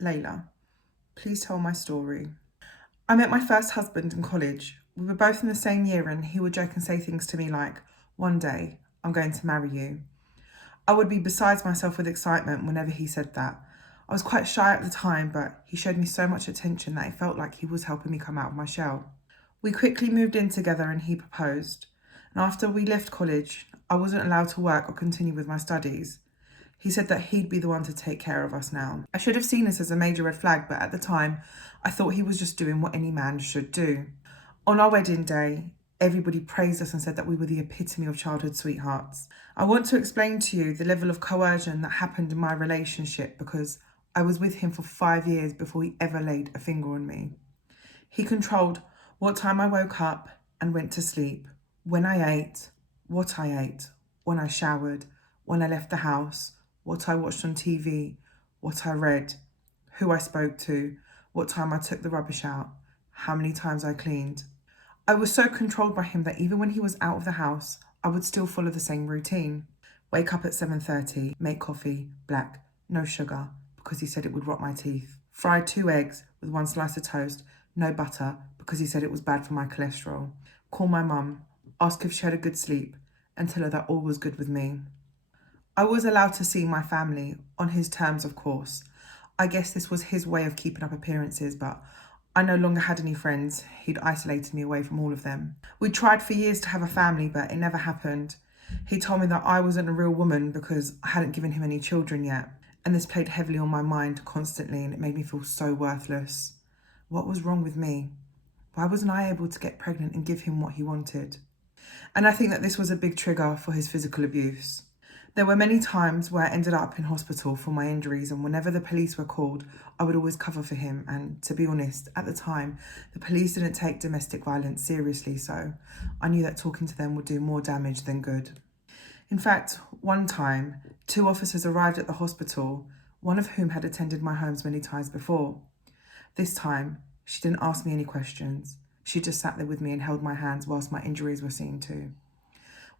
Lejla. Please tell my story. I met my first husband in college. We were both in the same year and he would joke and say things to me like, "One day, I'm going to marry you." I would be beside myself with excitement whenever he said that. I was quite shy at the time, but he showed me so much attention that it felt like he was helping me come out of my shell. We quickly moved in together and he proposed. And after we left college, I wasn't allowed to work or continue with my studies. He said that he'd be the one to take care of us now. I should have seen this as a major red flag, but at the time, I thought he was just doing what any man should do. On our wedding day, everybody praised us and said that we were the epitome of childhood sweethearts. I want to explain to you the level of coercion that happened in my relationship because I was with him for 5 years before he ever laid a finger on me. He controlled what time I woke up and went to sleep, when I ate, what I ate, when I showered, when I left the house, what I watched on TV, what I read, who I spoke to, what time I took the rubbish out, how many times I cleaned. I was so controlled by him that even when he was out of the house, I would still follow the same routine. Wake up at 7:30, make coffee, black, no sugar, because he said it would rot my teeth. Fry 2 eggs with 1 slice of toast, no butter, because he said it was bad for my cholesterol. Call my mum, ask if she had a good sleep, and tell her that all was good with me. I was allowed to see my family, on his terms of course. I guess this was his way of keeping up appearances, but I no longer had any friends. He'd isolated me away from all of them. We tried for years to have a family, but it never happened. He told me that I wasn't a real woman because I hadn't given him any children yet, and this played heavily on my mind constantly, and it made me feel so worthless. What was wrong with me? Why wasn't I able to get pregnant and give him what he wanted? And I think that this was a big trigger for his physical abuse. There were many times where I ended up in hospital for my injuries, and whenever the police were called, I would always cover for him. And to be honest, at the time, the police didn't take domestic violence seriously, so I knew that talking to them would do more damage than good. In fact, one time, 2 officers arrived at the hospital, one of whom had attended my homes many times before. This time, she didn't ask me any questions. She just sat there with me and held my hands whilst my injuries were seen to.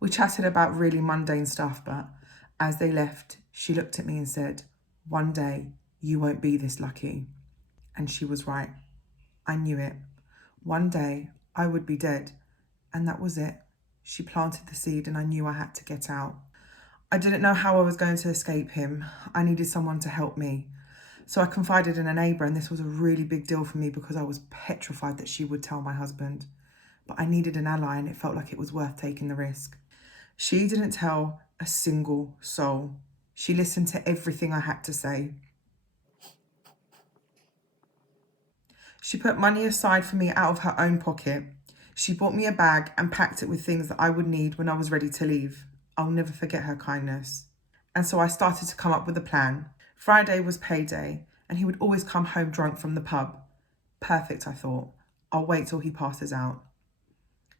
We chatted about really mundane stuff, but as they left, she looked at me and said, "One day, you won't be this lucky." And she was right. I knew it. One day, I would be dead. And that was it. She planted the seed and I knew I had to get out. I didn't know how I was going to escape him. I needed someone to help me. So I confided in a neighbour, and this was a really big deal for me because I was petrified that she would tell my husband. But I needed an ally and it felt like it was worth taking the risk. She didn't tell a single soul. She listened to everything I had to say. She put money aside for me out of her own pocket. She bought me a bag and packed it with things that I would need when I was ready to leave. I'll never forget her kindness. And so I started to come up with a plan. Friday was payday, and he would always come home drunk from the pub. Perfect, I thought. I'll wait till he passes out.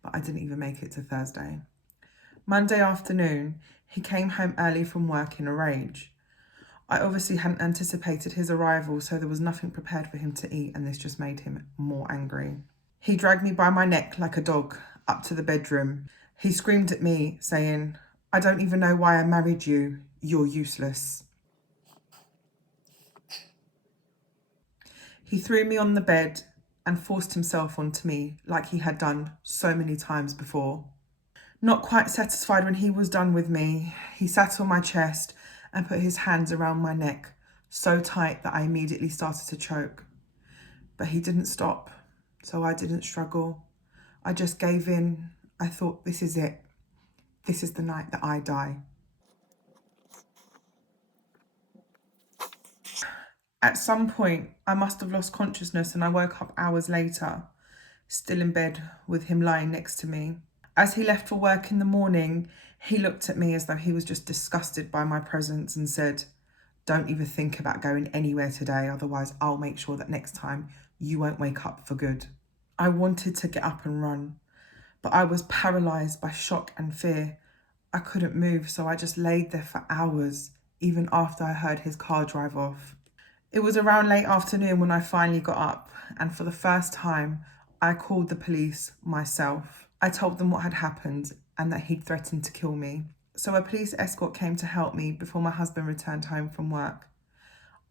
But I didn't even make it to Thursday. Monday afternoon, he came home early from work in a rage. I obviously hadn't anticipated his arrival, so there was nothing prepared for him to eat, and this just made him more angry. He dragged me by my neck like a dog up to the bedroom. He screamed at me, saying, "I don't even know why I married you. You're useless." He threw me on the bed and forced himself onto me like he had done so many times before. Not quite satisfied when he was done with me, he sat on my chest and put his hands around my neck, so tight that I immediately started to choke. But he didn't stop, so I didn't struggle. I just gave in. I thought, this is it. This is the night that I die. At some point, I must have lost consciousness and I woke up hours later, still in bed with him lying next to me. As he left for work in the morning, he looked at me as though he was just disgusted by my presence and said, "Don't even think about going anywhere today, otherwise I'll make sure that next time you won't wake up for good." I wanted to get up and run, but I was paralysed by shock and fear. I couldn't move, so I just laid there for hours, even after I heard his car drive off. It was around late afternoon when I finally got up, and for the first time, I called the police myself. I told them what had happened and that he'd threatened to kill me. So a police escort came to help me before my husband returned home from work.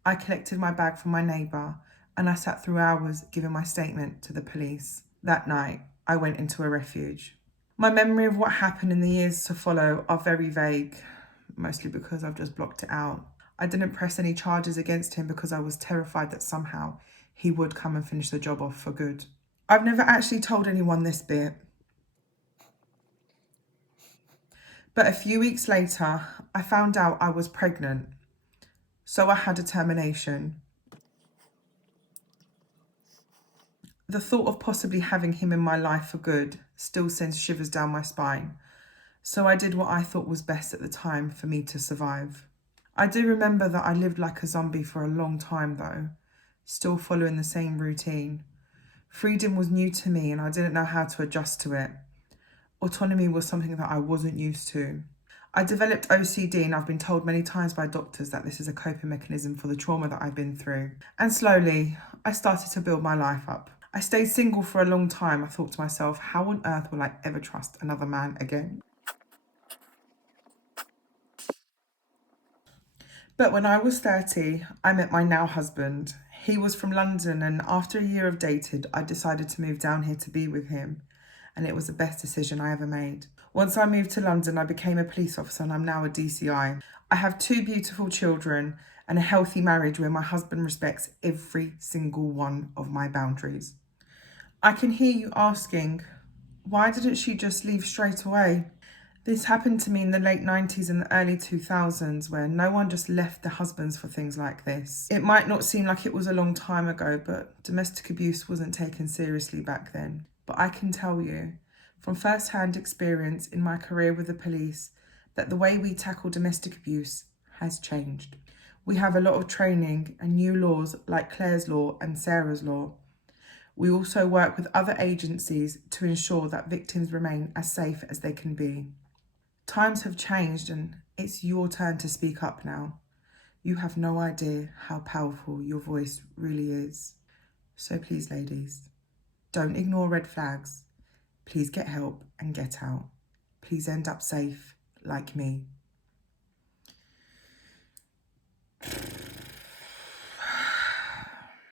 I collected my bag from my neighbour and I sat through hours giving my statement to the police. That night, I went into a refuge. My memory of what happened in the years to follow are very vague, mostly because I've just blocked it out. I didn't press any charges against him because I was terrified that somehow he would come and finish the job off for good. I've never actually told anyone this bit. But a few weeks later, I found out I was pregnant. So I had a termination. The thought of possibly having him in my life for good still sends shivers down my spine. So I did what I thought was best at the time for me to survive. I do remember that I lived like a zombie for a long time though, still following the same routine. Freedom was new to me and I didn't know how to adjust to it. Autonomy was something that I wasn't used to. I developed OCD and I've been told many times by doctors that this is a coping mechanism for the trauma that I've been through. And slowly, I started to build my life up. I stayed single for a long time. I thought to myself, how on earth will I ever trust another man again? But when I was 30, I met my now husband. He was from London and after a year of dated, I decided to move down here to be with him. And it was the best decision I ever made. Once I moved to London, I became a police officer and I'm now a DCI. I have 2 beautiful children and a healthy marriage where my husband respects every single one of my boundaries. I can hear you asking, why didn't she just leave straight away? This happened to me in the late 90s and the early 2000s where no one just left their husbands for things like this. It might not seem like it was a long time ago, but domestic abuse wasn't taken seriously back then. But I can tell you, from first-hand experience in my career with the police, that the way we tackle domestic abuse has changed. We have a lot of training and new laws like Claire's Law and Sarah's Law. We also work with other agencies to ensure that victims remain as safe as they can be. Times have changed and it's your turn to speak up now. You have no idea how powerful your voice really is. So please, ladies, don't ignore red flags. Please get help and get out. Please end up safe like me.